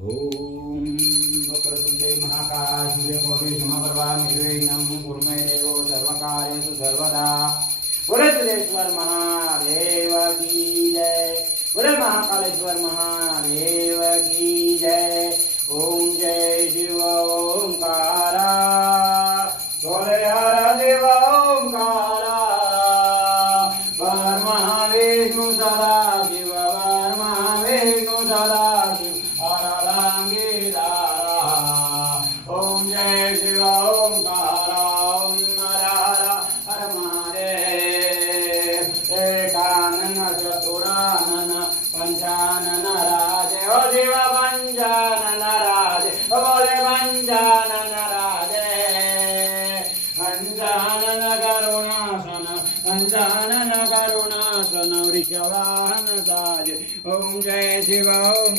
ओम वक्रतुंडे महाकाय सूर्यकोटि समप्रभा निर्विघ्नं कुर्मे देवो सर्वकार्येषु सर्वदा। बोले सिद्धेश्वर महादेव की जय। बोले महाकालेश्वर महादेव की जय। ओम जय शिव ओंकारा। बोले हर देव ओंकारा। वर महाविष्णु सदा शिव वर महाविष्णु सदा शिव हर रंगीला। ओम जय शिव ओंकारा। ओम हर हर हर महादेव। एकानन चतुरानन पंचानन राजे। ओ शिव पंचानन राजे। बोले पंचानन राजे। पंचानन करुणासन पंचानन करुणासन वृषवाहन साजे। ओम जय शिव ओम